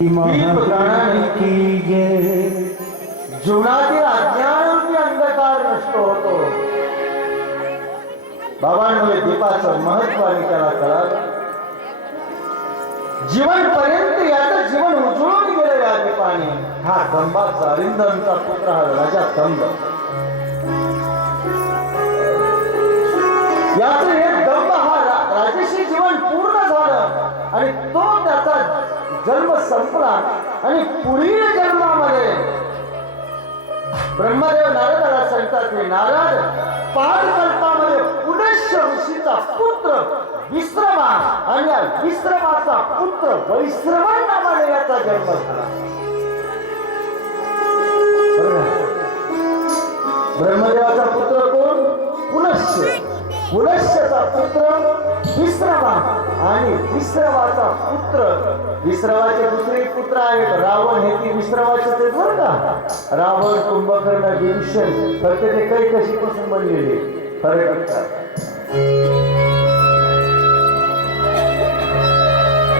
महाराणी की जीवनातील अज्ञानाची अंधकार नष्ट होतो। बाबांमुळे दीपाचं महत्त्व आणि त्याला कळालं। जीवन पर्यंत याचं जीवन उजळून गेलं या दीपाने। हा दंबाचा अरिंदमचा पुत्र हा राजा दंब। याचं हे दंब हा राजेशी जीवन पूर्ण झालं आणि तो जन्म संपला आणि पुढील जन्मामध्ये ब्रह्मदेव नारदाला सांगतात की नारद पारकल्पामध्ये पुनश्च ऋषीचा पुत्र विश्रमा आणि या विश्रमाचा पुत्र वैश्रवण नावाने याचा जन्म झाला. ब्रह्मदेवाचा पुत्र कोण? पुनश्च. पुनश्चचा पुत्र विश्रवा आणि विश्रवाचा पुत्र. विश्रवाचे दुसरे पुत्र आहेत रावण. हे ती विश्रवाचे ते बरं का? रावण कुंभकर्ण विभीषण. फक्त ते काही कशी पासून बनलेले खरे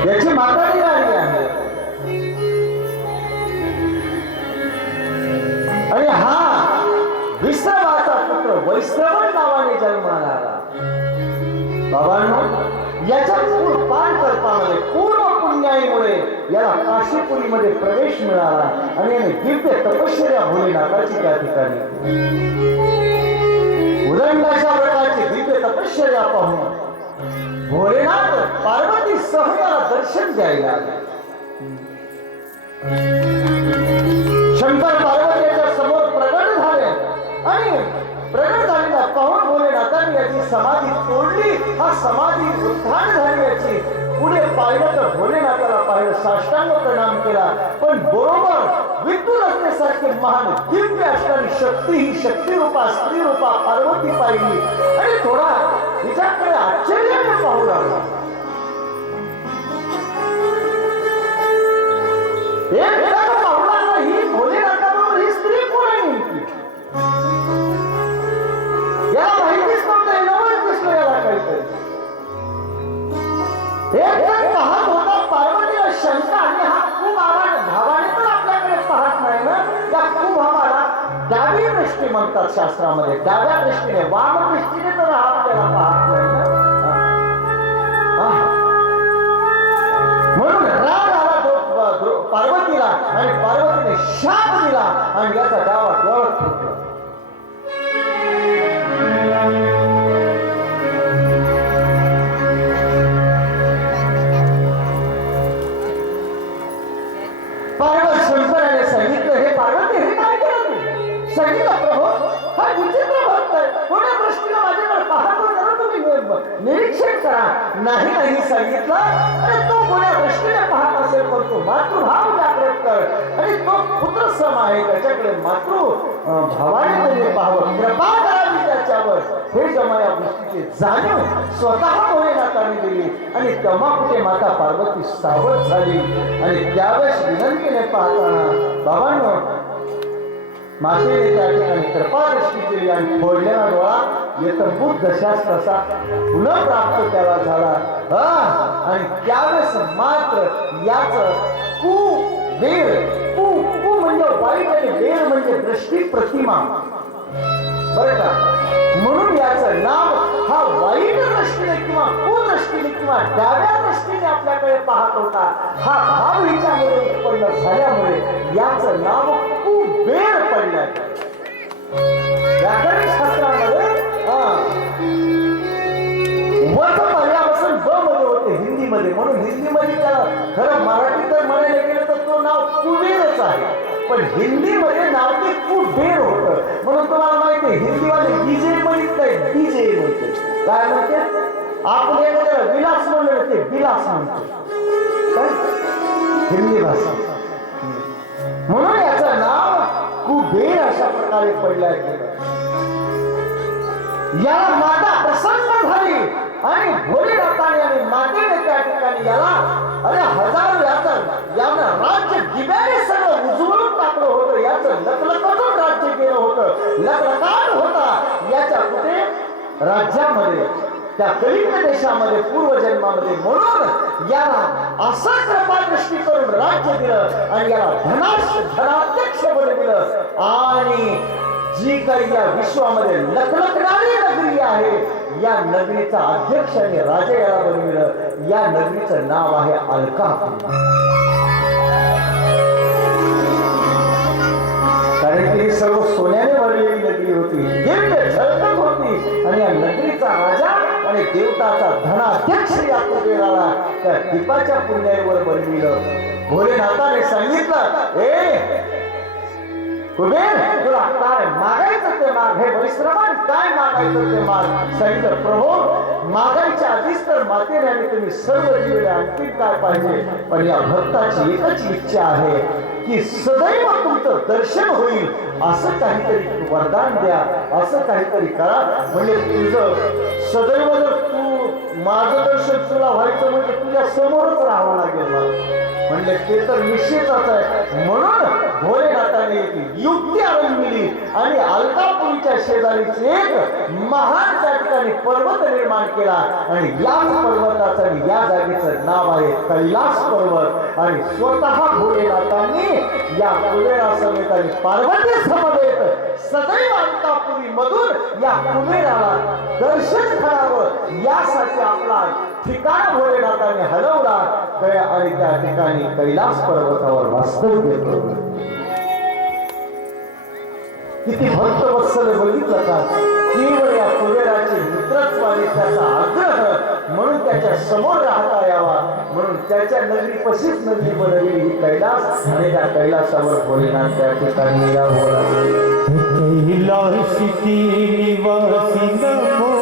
याची माता निघाली आहे. आणि हा विश्रवाचा पुत्र वैश्रवण बाबांनो याच्या पूर्व पाच कल्पामध्ये पूर्व पुण्याईमुळे याला काशीपुरीमध्ये प्रवेश मिळाला आणि याने दिव्य तपश्चर्या भोलेनाथाची त्या ठिकाणी. उदंडाच्या व्रताची दिव्य तपश्चर्या पाहून भोलेनाथ पार्वती सह याला दर्शन द्यायला शंकर पार्वती समाधी तोडली. हा समाधी उत्थान झाली याची पुढे पाहिलं तर भोलेनाथाला पाहिलं. साष्टांग प्रणाम केला. पण बरोबर विद्युत असण्यासारखे महान दिव्य असणारी शक्ती ही शक्ती रूपा स्त्री रूपा पार्वती पाहिली. आणि थोडा हिच्याकडे आश्चर्याने पाहू लागला. एक डावी दृष्टी म्हणतात शास्त्रामध्ये. डाव्या दृष्टीने वाम दृष्टीने तर आपल्याला पाहत नाही म्हणून राग आला तो पार्वतीला आणि पार्वतीने शाप दिला आणि याचा डावा डोळत सांगितलं प्रभू हो. हा. विचित्र भक्त आहे. दृष्टीला माझ्याकडे पाहतो जरा तुम्ही निरीक्षण करा. नाही नाही सांगितलं. अरे तो कोण्या दृष्टीने पाहत असेल पण तो मातृभाव जागृत कर. आणि तो पुत्र सम आहे त्याच्याकडे मातृ भावाने तुम्ही पाहावं. कृपा करावी त्याच्यावर. हे जेव्हा या गोष्टीची जाणीव स्वतः मोहे नाताने दिली. आणि तेव्हा कुठे माता पार्वती सावध झाली. आणि त्यावेळेस विनंतीने पाहताना बाबांनो मातेने त्या ठिकाणी कृपादृष्टी केली आणि फोडलेला डोळा येतभूत दशास तसा पुन्हा प्राप्त त्याला झाला हा आणि त्यावेळेस मात्र याच कु वेर कु कु म्हणजे वाईट आणि वेर म्हणजे दृष्टी प्रतिमा बरं का म्हणून याचं नाव हा वाईट दृष्टीने किंवा कुदृष्टीने किंवा डाव्या दृष्टीने आपल्याकडे पाहत होता हा भाव हिच्यामध्ये उत्पन्न झाल्यामुळे याचं नाव कुबेर पडलं व्याकरण शास्त्रामध्ये हा, वच पहिल्यापासून ब मध्ये होते हिंदीमध्ये. म्हणून हिंदीमध्ये त्याला खरं मराठी तर म्हणायला गेलं तर तो नाव कुबेरच आहे. पण हिंदीमध्ये नाव ते कुबेर होतं. म्हणून तुम्हाला माहिती आहे हिंदीवाले डीजे म्हणत नाही डीजे म्हणते. काय म्हणते? आपण एखाद्याला विलास म्हणलं ते विलास म्हणतो. हिंदी भाषा. म्हणून वेळ अशा प्रकारे पडलं आहे याला माता प्रसन्न झाली आणि भोलेनाथाने आणि मातेने त्या ठिकाणी याला अरे हजारो याचं यानं राज्य दिव्याने सगळं उजवळून टाकलं होतं. याचं लकलकटून राज्य केलं होतं. लकलकाट होता. याच्या कुठे? राज्यामध्ये. त्या कलिंग देशामध्ये पूर्वजन्मामध्ये म्हणून याला असा कृपा दृष्टी करून राज्य दिलं आणि याला धनाश धनाध्यक्ष बनविलं आणि जी काही या विश्वामध्ये लखलखणारी नगरी आहे या नगरीचा अध्यक्ष आणि राजा याला बनविलं. या नगरीचं नाव आहे अलका कारण की ही सर्व सोन्याने भरलेली नगरी होती. दिव्य होती. आणि या नगरीचा राजा आणि देवताचा धनाध्यक्ष या त्या दीपाच्या पुण्यावर बनविलं. भोलेनाथाने सांगितलं ए कुबेर तुला काय मागायचं ते माग हे परिश्रमान काय मागायचं ते माग सांगितलं प्रभू मागायच्या आधीच तर मातेने आणि तुम्ही सर्व दिलेले आणखी काय पाहिजे? पण या भक्ताची एकच इच्छा आहे की सदैव तुमचं दर्शन होईल. असं काहीतरी वरदान द्या असं काहीतरी करा. म्हणजे तुझं सदैव जर तू माझं दर्शन तुला व्हायचं म्हणजे तुझ्या समोरच राहावं लागेल मला म्हणजे ते तर निश्चितच आहे. म्हणून भोलेनाथाने एक युक्ती अवलंबिली आणि अलकापुरीच्या शेजारीच एक महान त्या ठिकाणी पर्वत निर्माण केला. आणि याच पर्वताचं आणि या जागेचं नाव आहे कैलास पर्वत. आणि स्वतः भोलेनाथांनी या कुबेरा समेत आणि पार्वती समवेत सदैव अंतापुरी मधून या कुबेराला दर्शन करावं यासाठी आपला ठिकाण भोलेनाथाने हलवला. आणि त्या ठिकाणी कैलास पर्वतावर वास्तव्य केलं किती भक्त वत्सल बघितलं का केवळ या कुबेराचे मित्रत्वाने त्याचा आग्रह म्हणून त्याच्यासमोर राहता यावा म्हणून त्याच्या नगरी पशीच नगरी बनवली ही. कैलास आणि त्या कैलासावर भोलेनाथ त्या ठिकाणी या बोला कैलासी निवासी नमो हो.